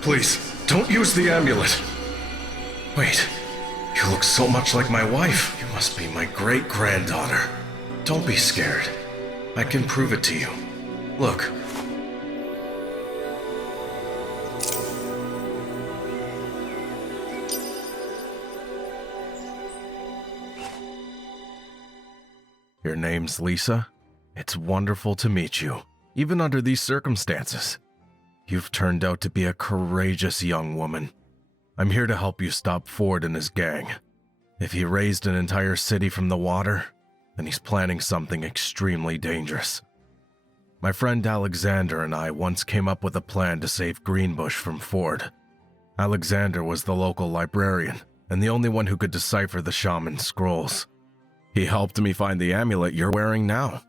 Please, don't use the amulet. Wait, you look so much like my wife. You must be my great-granddaughter. Don't be scared. I can prove it to you. Look. Your name's Lisa? It's wonderful to meet you, even under these circumstances. You've turned out to be a courageous young woman. I'm here to help you stop Ford and his gang. If he raised an entire city from the water, then he's planning something extremely dangerous. My friend Alexander and I once came up with a plan to save Greenbush from Ford. Alexander was the local librarian and the only one who could decipher the shaman's scrolls. He helped me find the amulet you're wearing now.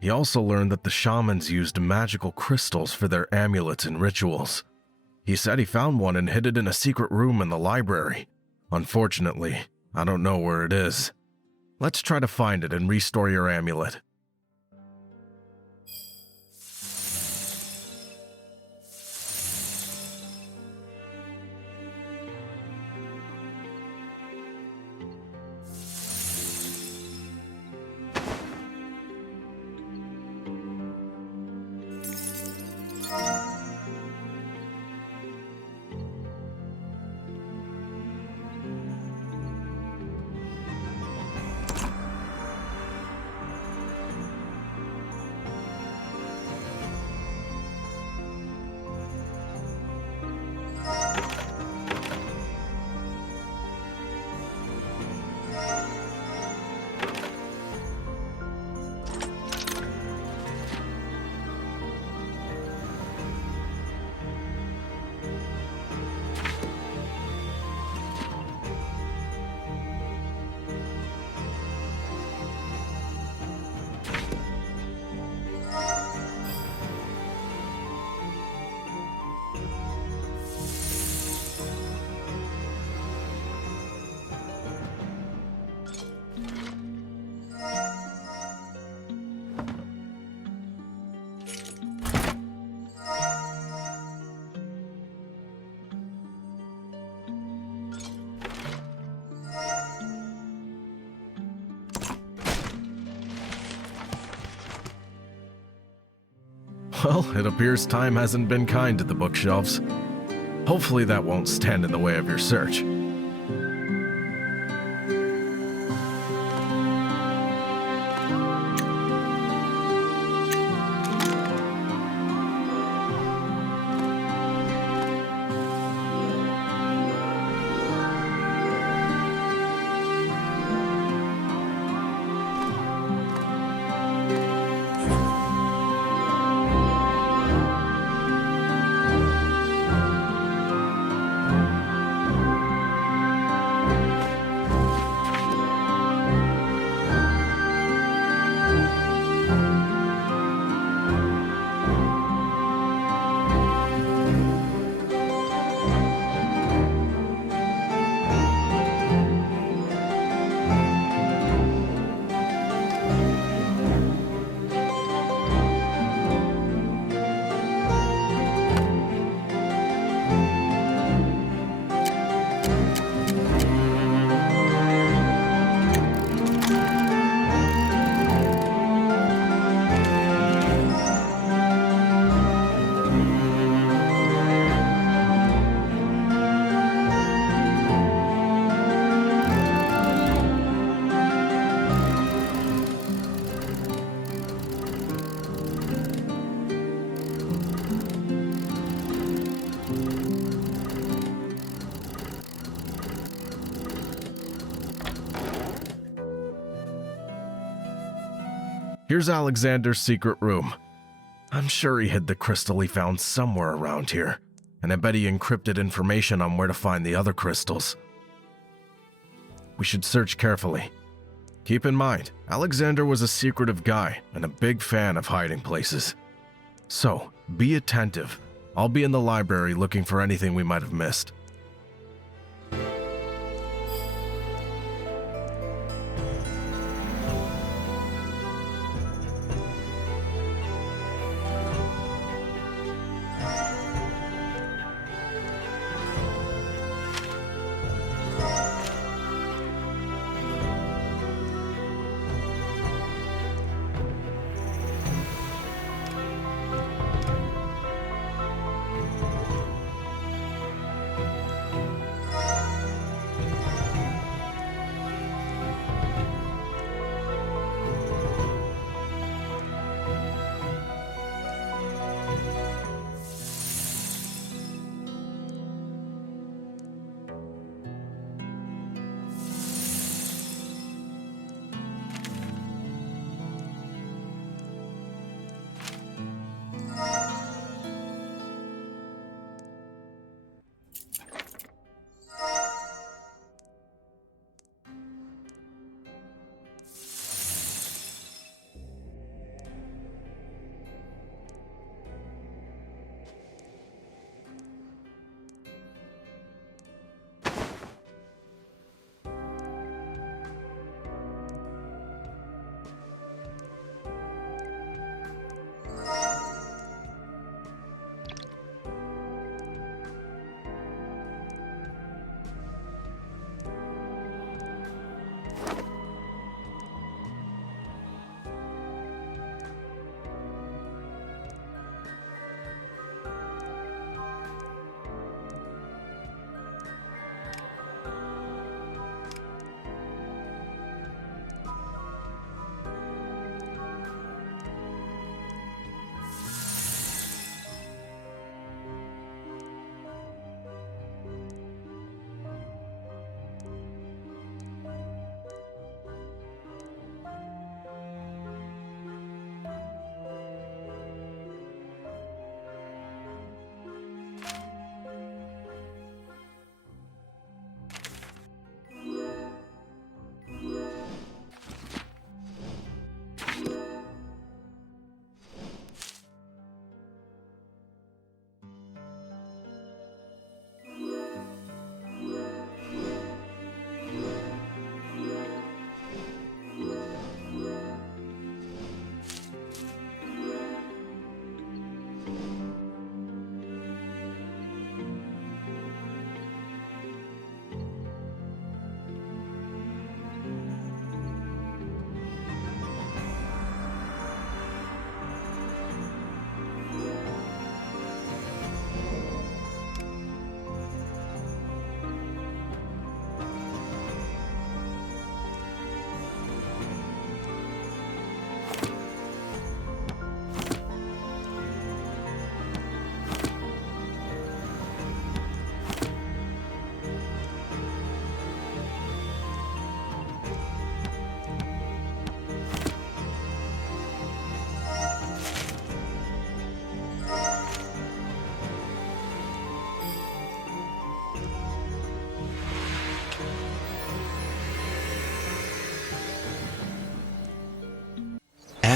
He also learned that the shamans used magical crystals for their amulets and rituals. He said he found one and hid it in a secret room in the library. Unfortunately, I don't know where it is. Let's try to find it and restore your amulet. Well, it appears time hasn't been kind to the bookshelves. Hopefully that won't stand in the way of your search. Here's Alexander's secret room. I'm sure he hid the crystal he found somewhere around here, and I bet he encrypted information on where to find the other crystals. We should search carefully. Keep in mind, Alexander was a secretive guy and a big fan of hiding places. So, be attentive. I'll be in the library looking for anything we might have missed.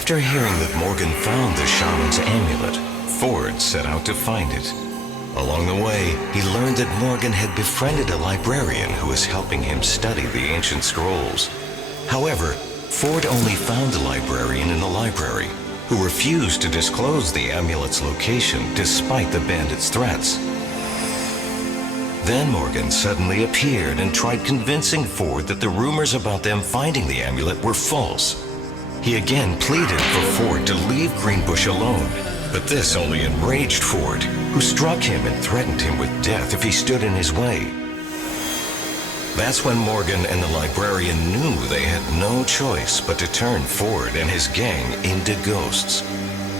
After hearing that Morgan found the shaman's amulet, Ford set out to find it. Along the way, he learned that Morgan had befriended a librarian who was helping him study the ancient scrolls. However, Ford only found the librarian in the library, who refused to disclose the amulet's location despite the bandits' threats. Then Morgan suddenly appeared and tried convincing Ford that the rumors about them finding the amulet were false. He again pleaded for Ford to leave Greenbush alone, but this only enraged Ford, who struck him and threatened him with death if he stood in his way. That's when Morgan and the librarian knew they had no choice but to turn Ford and his gang into ghosts.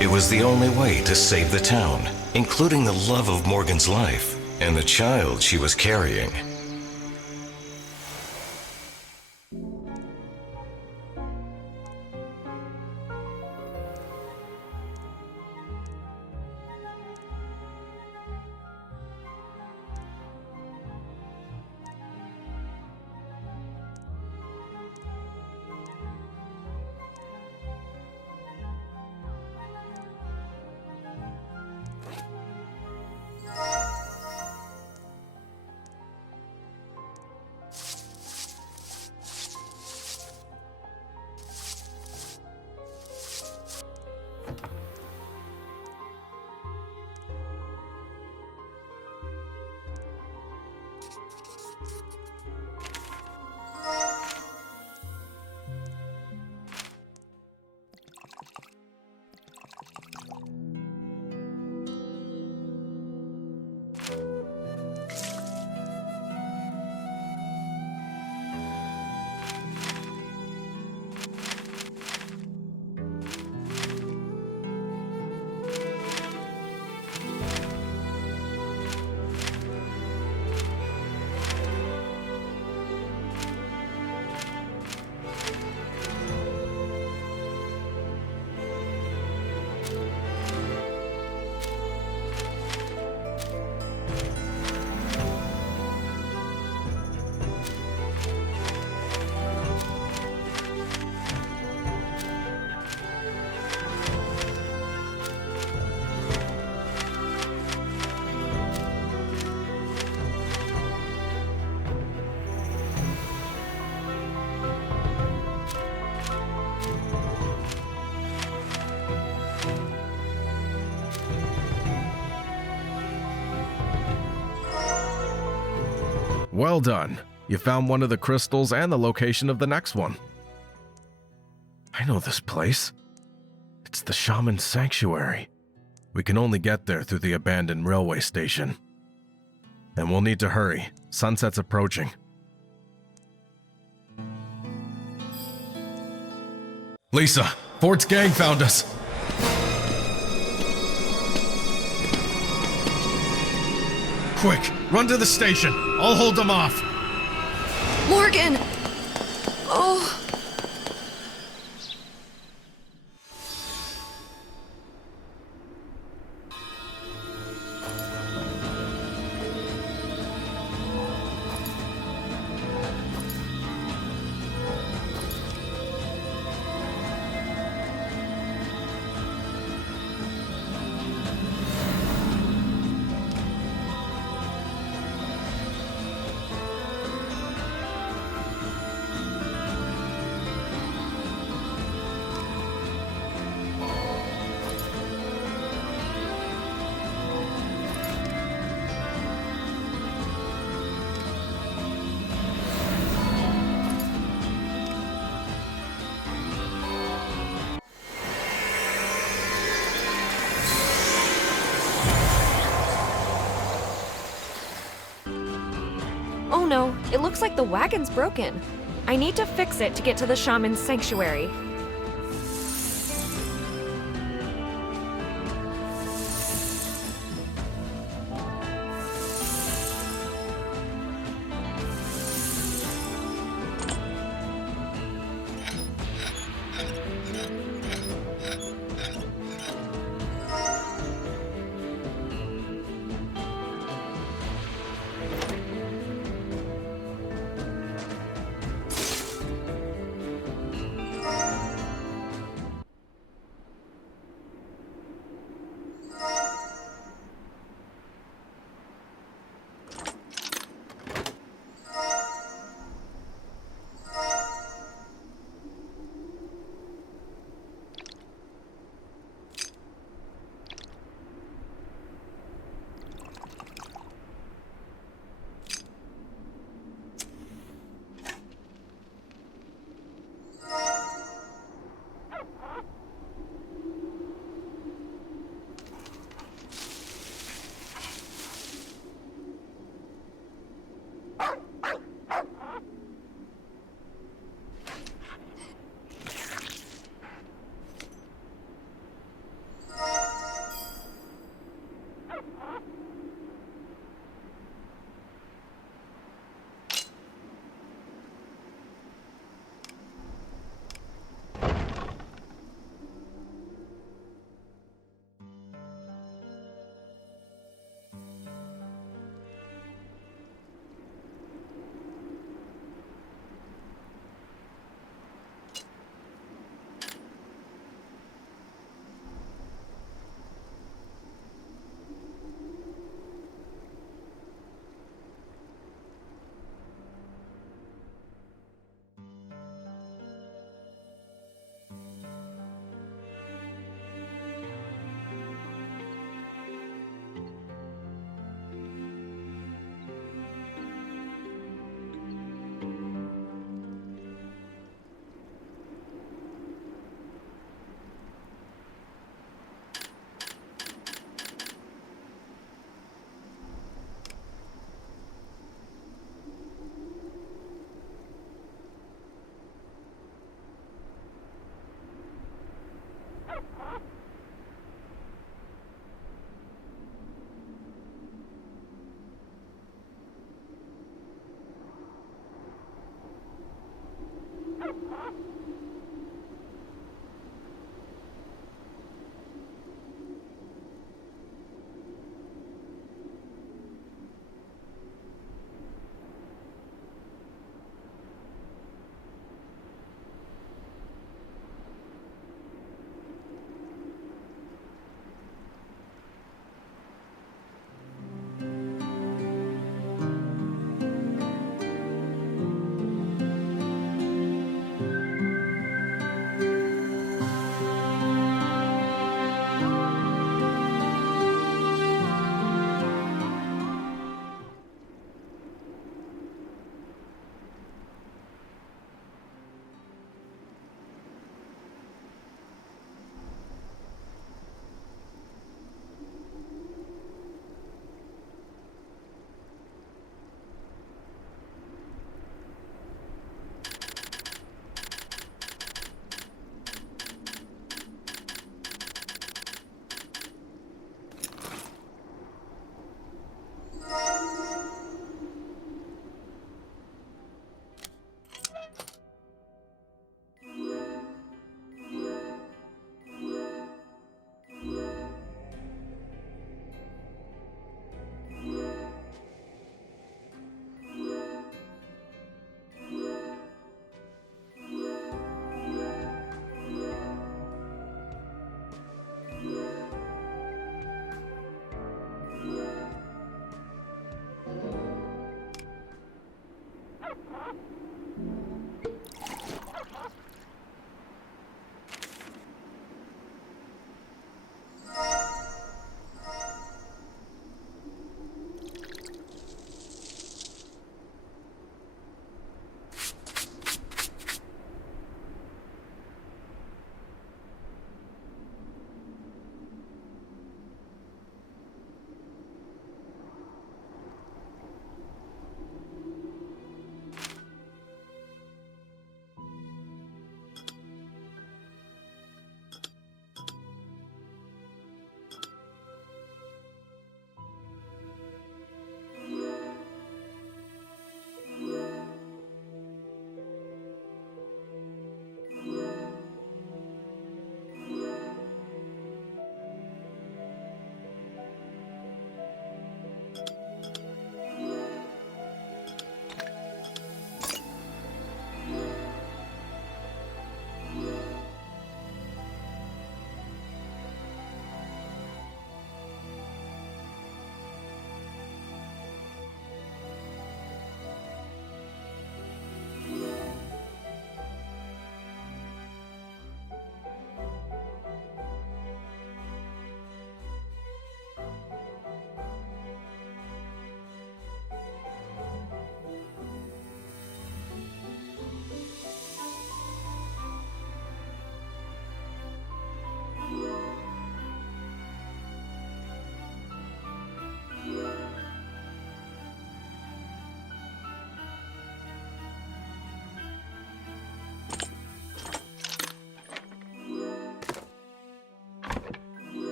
It was the only way to save the town, including the love of Morgan's life and the child she was carrying. Well done. You found one of the crystals and the location of the next one. I know this place. It's the Shaman's Sanctuary. We can only get there through the abandoned railway station. And we'll need to hurry. Sunset's approaching. Lisa, Ford's gang found us. Quick, run to the station. I'll hold them off. Morgan! Oh. Oh no, it looks like the wagon's broken. I need to fix it to get to the Shaman's Sanctuary.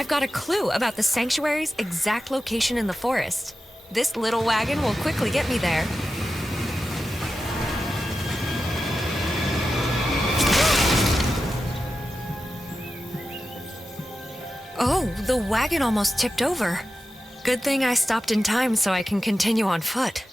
I've got a clue about the sanctuary's exact location in the forest. This little wagon will quickly get me there. Oh, the wagon almost tipped over. Good thing I stopped in time so I can continue on foot.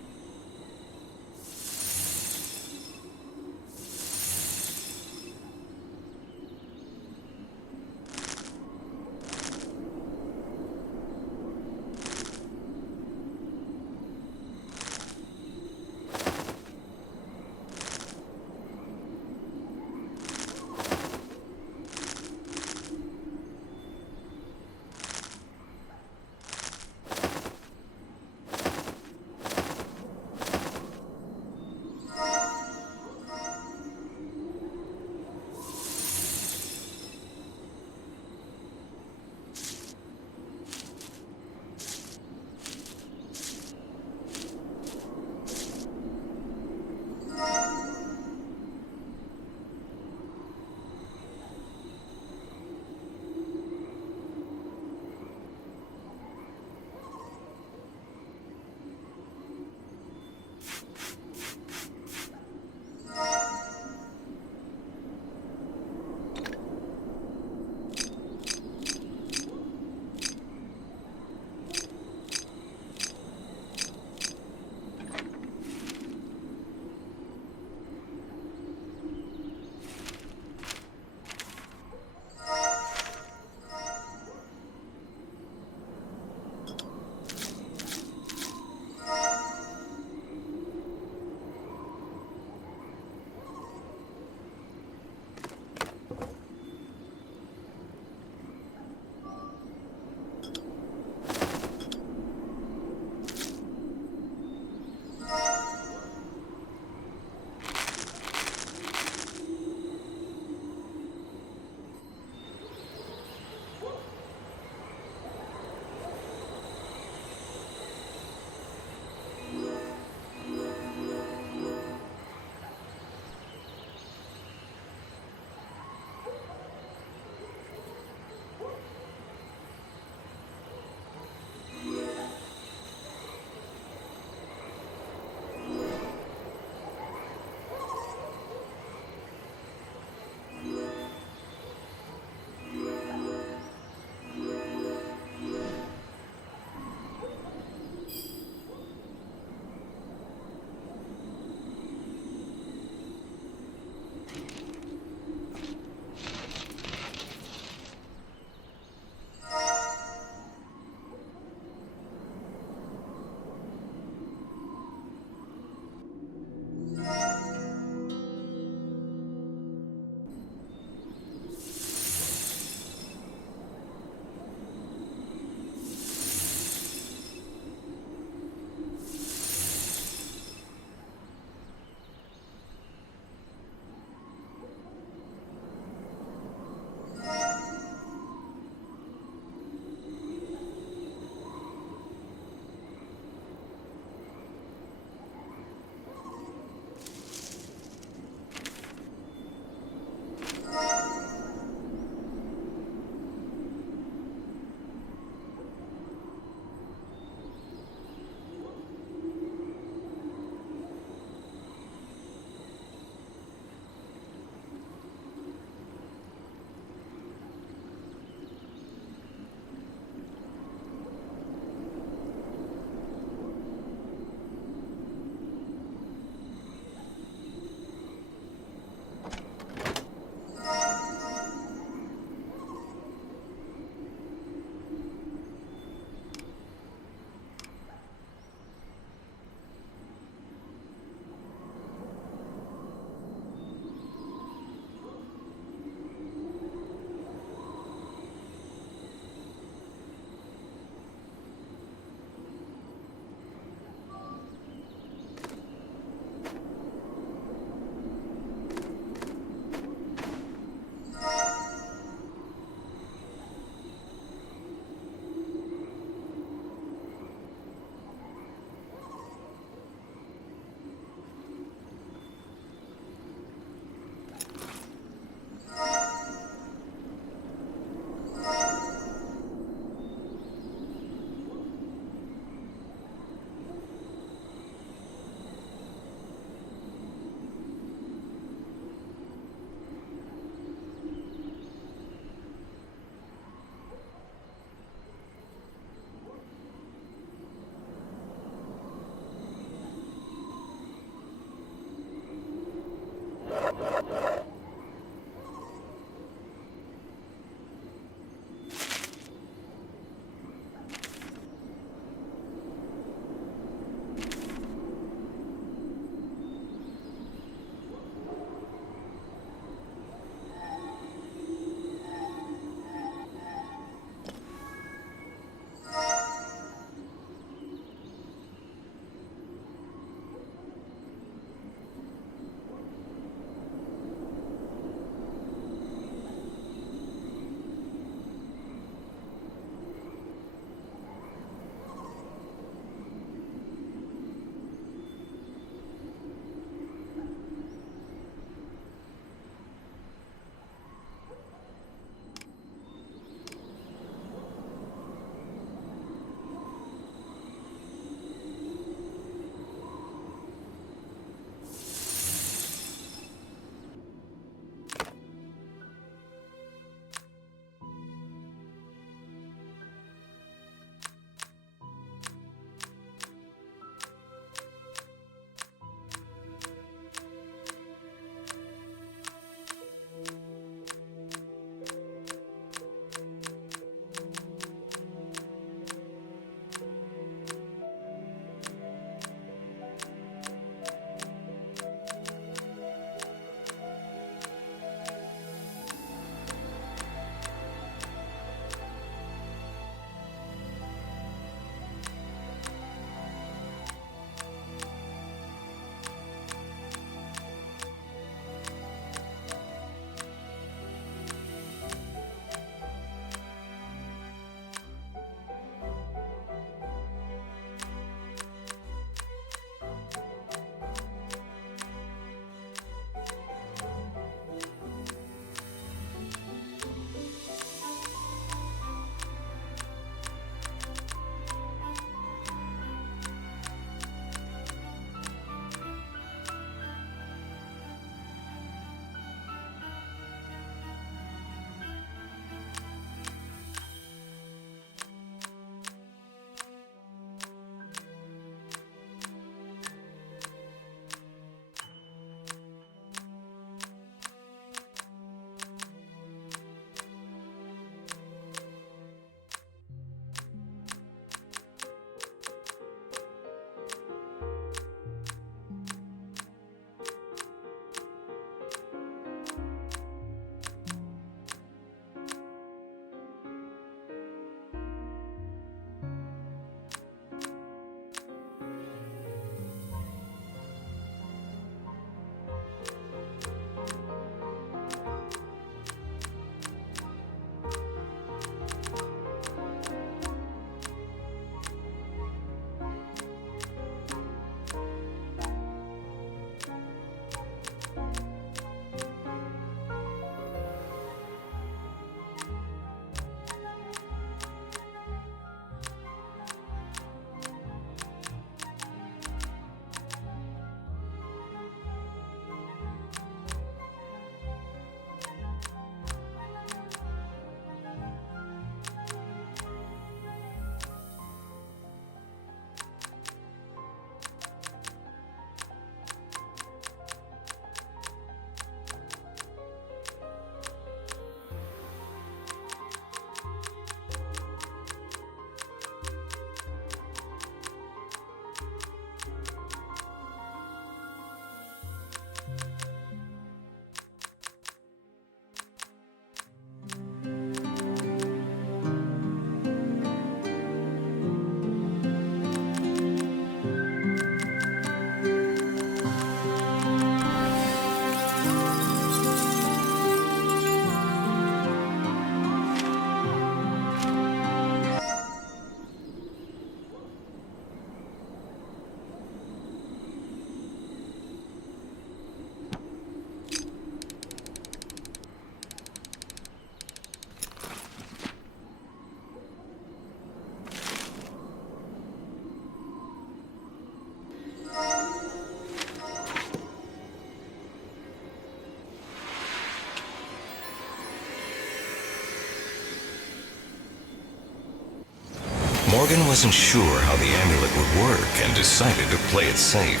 Morgan wasn't sure how the amulet would work and decided to play it safe.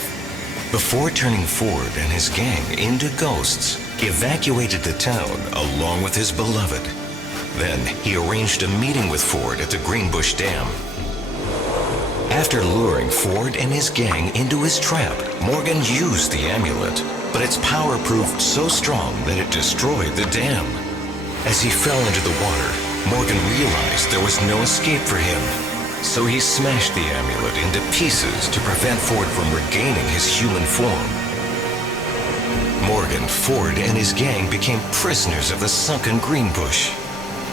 Before turning Ford and his gang into ghosts, he evacuated the town along with his beloved. Then he arranged a meeting with Ford at the Greenbush Dam. After luring Ford and his gang into his trap, Morgan used the amulet, but its power proved so strong that it destroyed the dam. As he fell into the water, Morgan realized there was no escape for him. So he smashed the amulet into pieces to prevent Ford from regaining his human form. Morgan, Ford, and his gang became prisoners of the sunken Greenbush.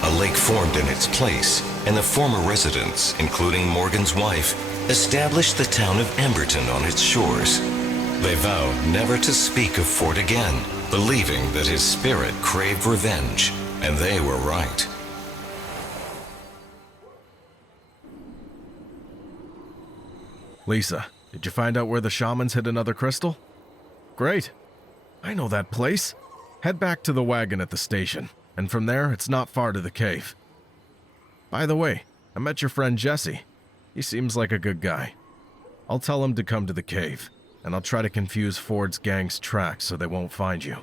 A lake formed in its place, and the former residents, including Morgan's wife, established the town of Emberton on its shores. They vowed never to speak of Ford again, believing that his spirit craved revenge, and they were right. Lisa, did you find out where the shamans hid another crystal? Great. I know that place. Head back to the wagon at the station, and from there, it's not far to the cave. By the way, I met your friend Jesse. He seems like a good guy. I'll tell him to come to the cave, and I'll try to confuse Ford's gang's tracks so they won't find you.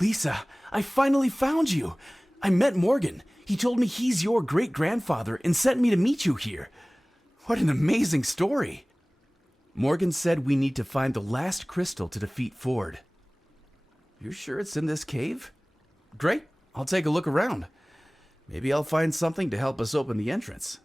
Lisa, I finally found you. I met Morgan. He told me he's your great-grandfather and sent me to meet you here. What an amazing story. Morgan said we need to find the last crystal to defeat Ford. You're sure it's in this cave? Great. I'll take a look around. Maybe I'll find something to help us open the entrance.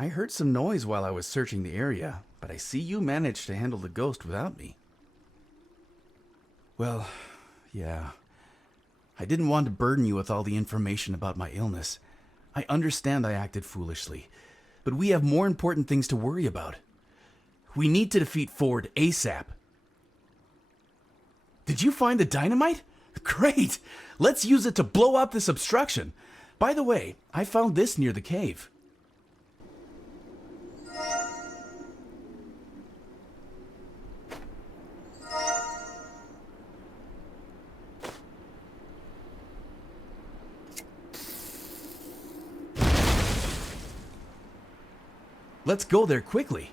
I heard some noise while I was searching the area, but I see you managed to handle the ghost without me. Well, yeah. I didn't want to burden you with all the information about my illness. I understand I acted foolishly, but we have more important things to worry about. We need to defeat Ford ASAP. Did you find the dynamite? Great! Let's use it to blow up this obstruction. By the way, I found this near the cave. Let's go there quickly.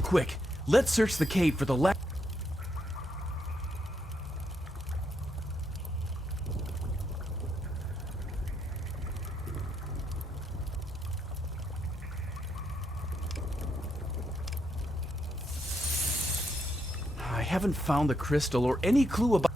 Quick, let's search the cave for the last... I haven't found the crystal or any clue about...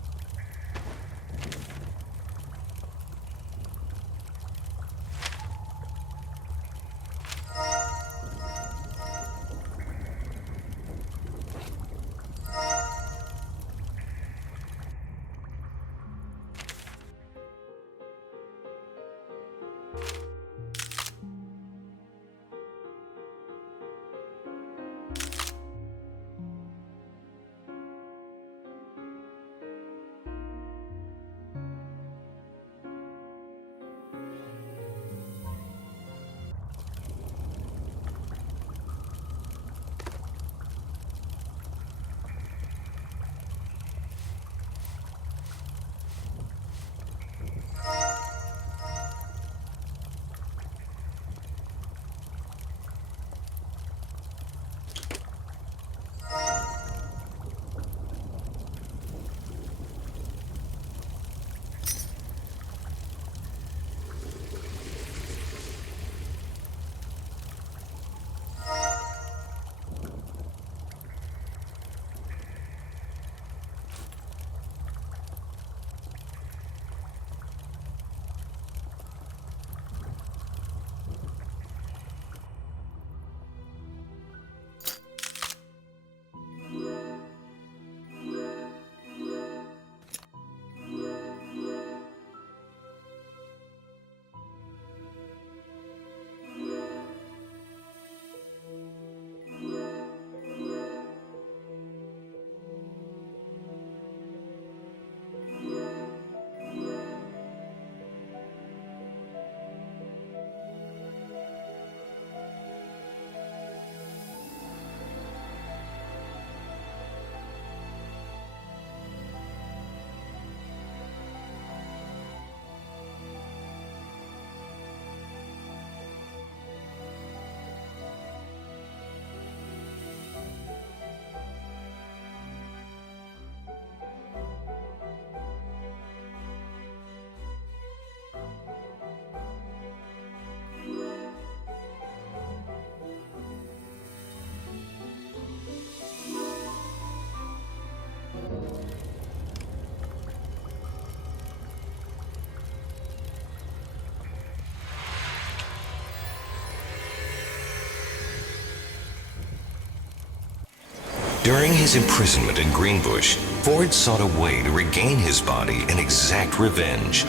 During his imprisonment in Greenbush, Ford sought a way to regain his body and exact revenge.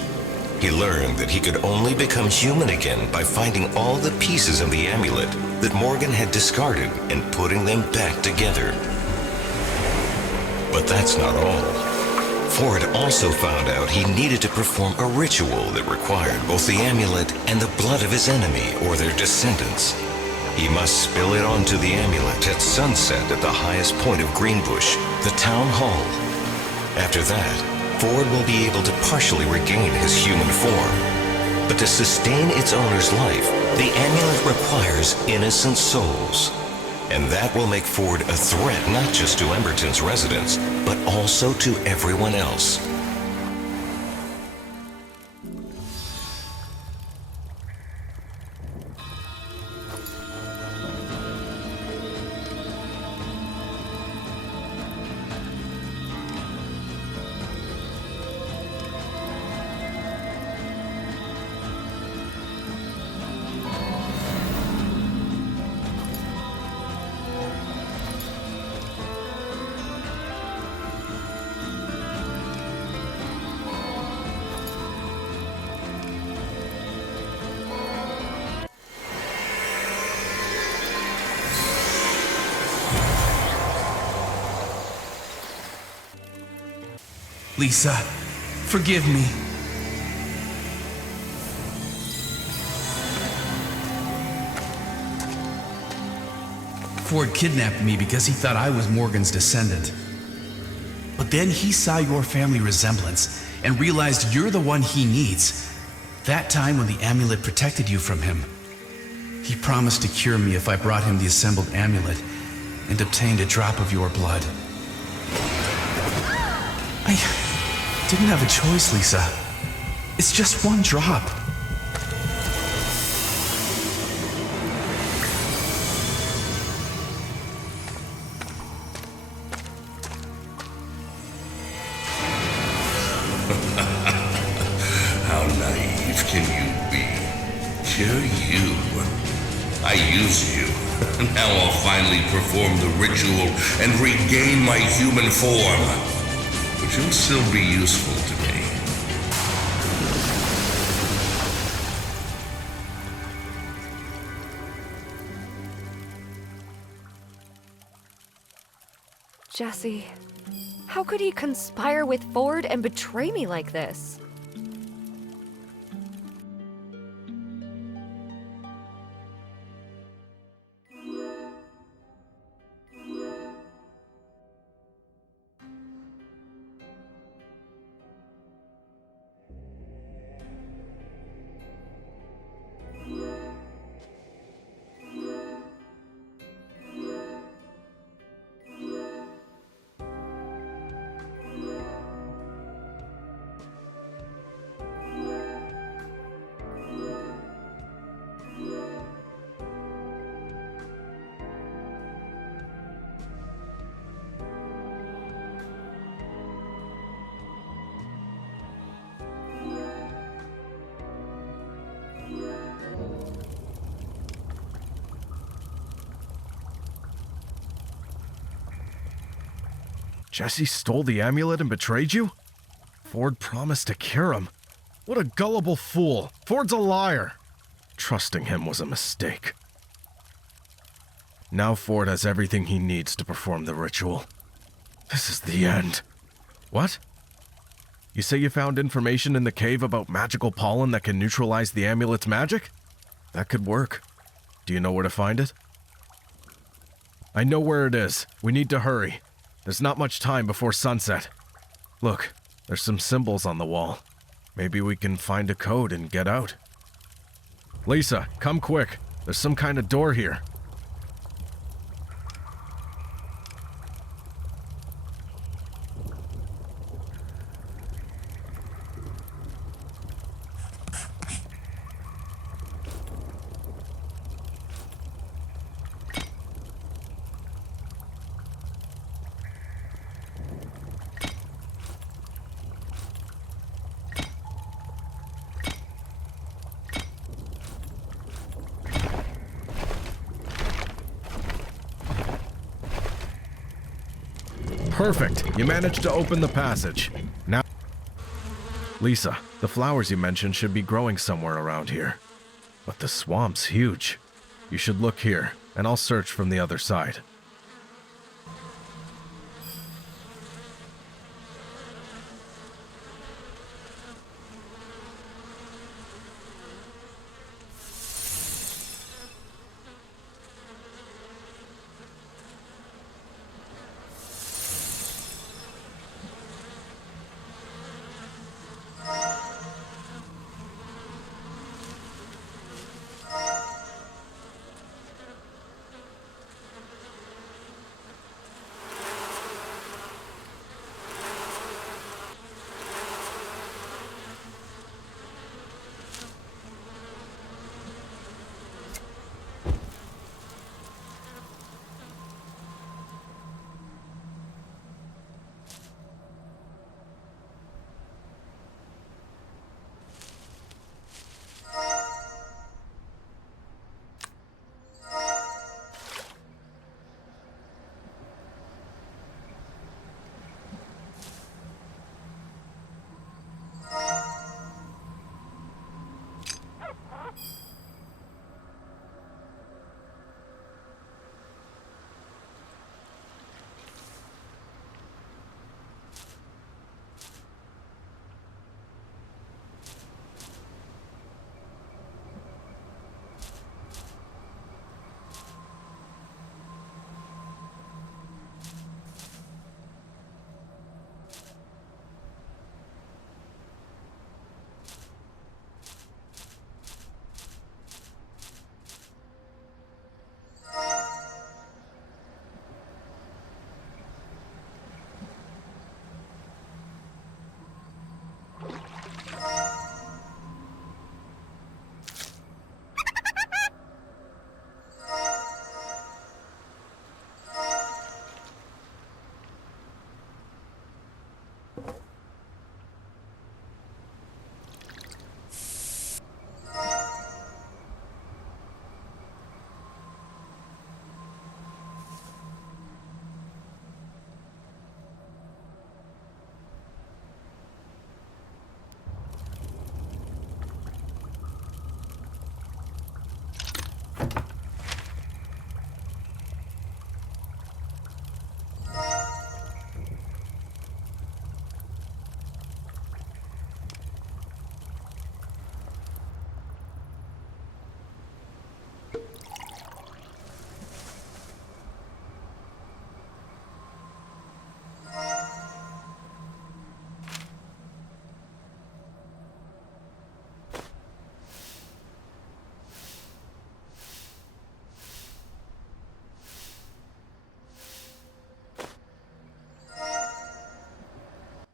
He learned that he could only become human again by finding all the pieces of the amulet that Morgan had discarded and putting them back together. But that's not all. Ford also found out he needed to perform a ritual that required both the amulet and the blood of his enemy or their descendants. He must spill it onto the amulet at sunset at the highest point of Greenbush, the town hall. After that, Ford will be able to partially regain his human form. But to sustain its owner's life, the amulet requires innocent souls. And that will make Ford a threat not just to Emberton's residents, but also to everyone else. Lisa, forgive me. Ford kidnapped me because he thought I was Morgan's descendant. But then he saw your family resemblance and realized you're the one he needs. That time when the amulet protected you from him. He promised to cure me if I brought him the assembled amulet and obtained a drop of your blood. I didn't have a choice, Lisa. It's just one drop. How naive can you be? You're you. I use you. Now I'll finally perform the ritual and regain my human form. But you'll still be useful to me. Jesse, how could he conspire with Ford and betray me like this? Jesse stole the amulet and betrayed you? Ford promised to cure him. What a gullible fool. Ford's a liar. Trusting him was a mistake. Now Ford has everything he needs to perform the ritual. This is the end. What? You say you found information in the cave about magical pollen that can neutralize the amulet's magic? That could work. Do you know where to find it? I know where it is. We need to hurry. There's not much time before sunset. Look, there's some symbols on the wall. Maybe we can find a code and get out. Lisa, come quick. There's some kind of door here. Perfect. You managed to open the passage. Now, Lisa, the flowers you mentioned should be growing somewhere around here. But the swamp's huge. You should look here, and I'll search from the other side.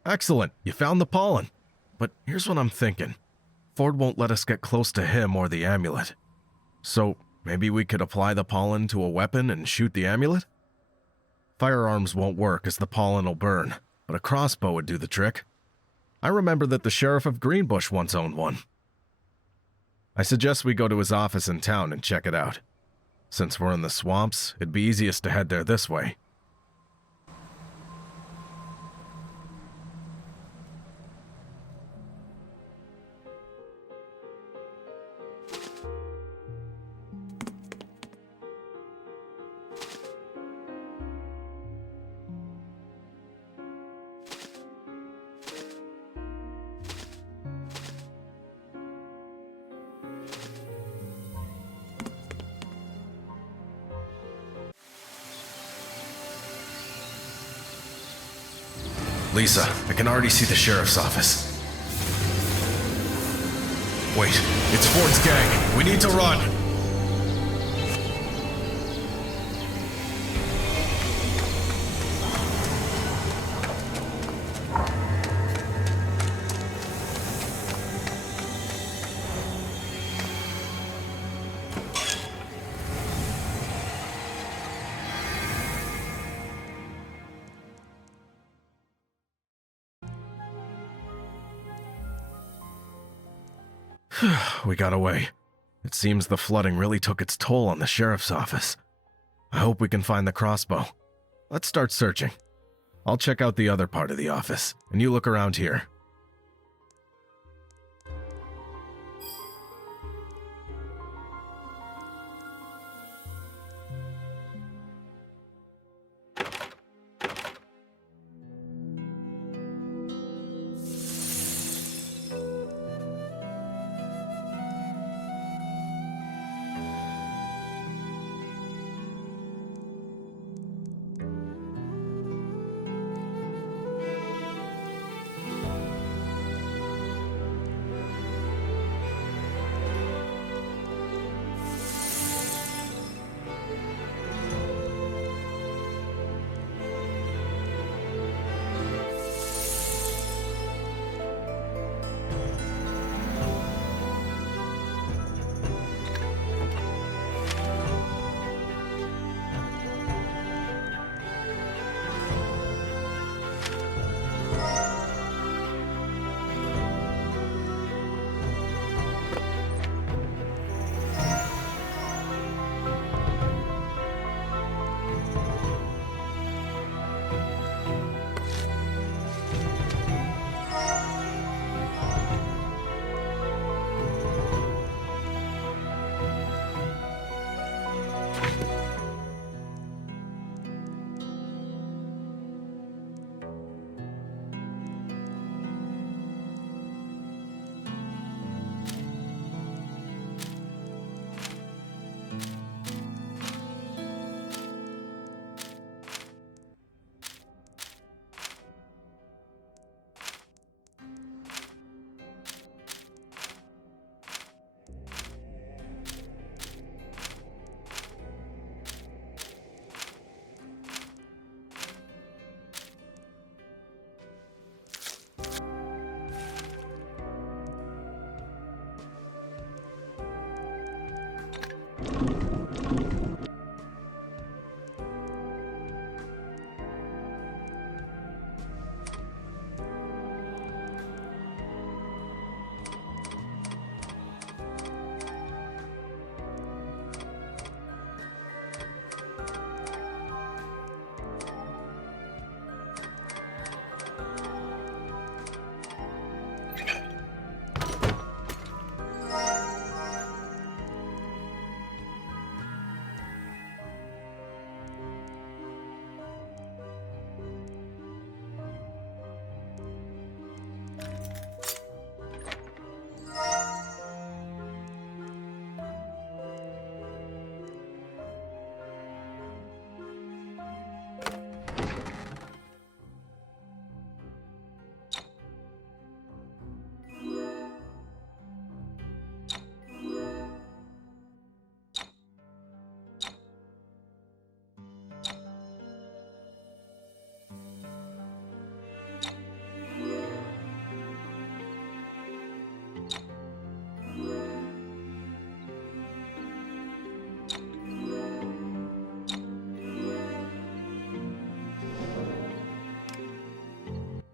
Excellent, you found the pollen. But here's what I'm thinking. Ford won't let us get close to him or the amulet. So maybe we could apply the pollen to a weapon and shoot the amulet? Firearms won't work as the pollen will burn, but a crossbow would do the trick. I remember that the sheriff of Greenbush once owned one. I suggest we go to his office in town and check it out. Since we're in the swamps, it'd be easiest to head there this way. Lisa, I can already see the sheriff's office. Wait, it's Ford's gang. We need to run. We got away. It seems the flooding really took its toll on the sheriff's office. I hope we can find the crossbow. Let's start searching. I'll check out the other part of the office, and you look around here.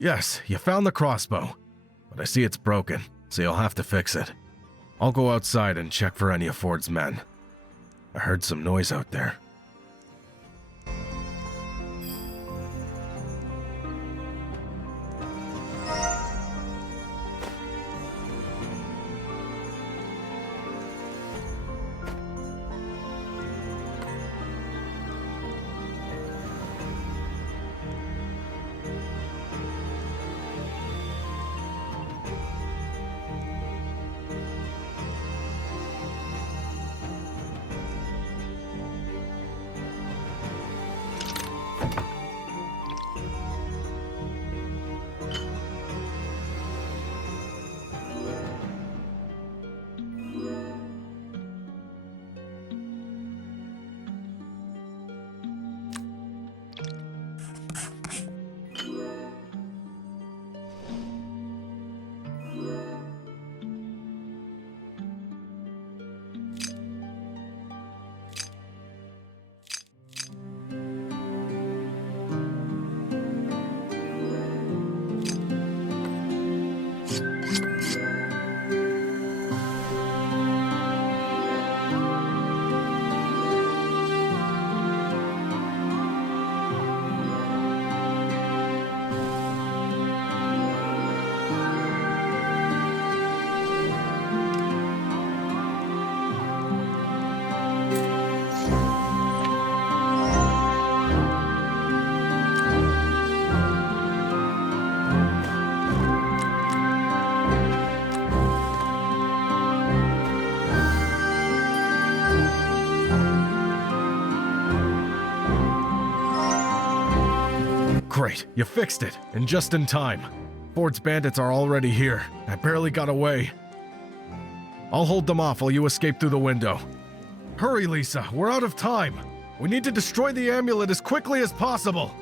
Yes, you found the crossbow, but I see it's broken, so you'll have to fix it. I'll go outside and check for any of Ford's men. I heard some noise out there. Great, you fixed it, and just in time. Ford's bandits are already here. I barely got away. I'll hold them off while you escape through the window. Hurry, Lisa, we're out of time. We need to destroy the amulet as quickly as possible.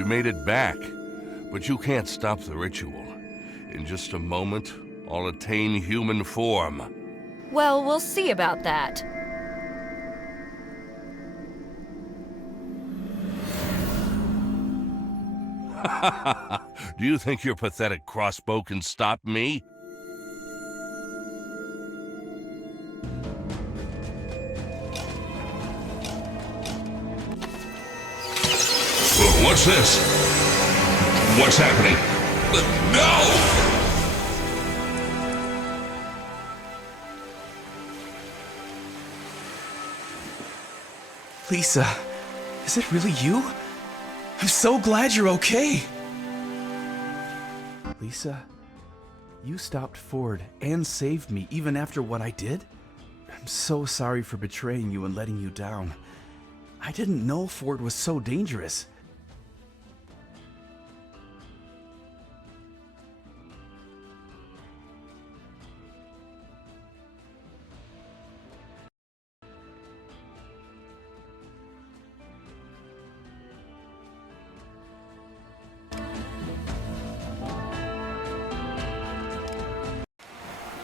You made it back. But you can't stop the ritual. In just a moment, I'll attain human form. Well, we'll see about that. Do you think your pathetic crossbow can stop me? What's this? What's happening? No! Lisa, is it really you? I'm so glad you're okay. Lisa, you stopped Ford and saved me even after what I did? I'm so sorry for betraying you and letting you down. I didn't know Ford was so dangerous.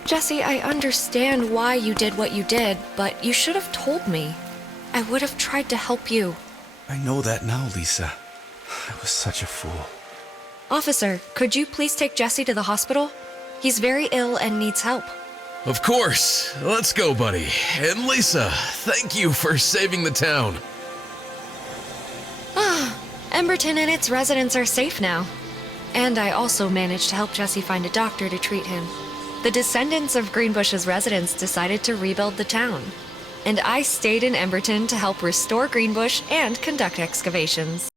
Jesse, I understand why you did what you did, but you should have told me. I would have tried to help you. I know that now, Lisa. I was such a fool. Officer, could you please take Jesse to the hospital? He's very ill and needs help. Of course. Let's go, buddy. And Lisa, thank you for saving the town. Emberton and its residents are safe now. And I also managed to help Jesse find a doctor to treat him. The descendants of Greenbush's residents decided to rebuild the town. And I stayed in Emberton to help restore Greenbush and conduct excavations.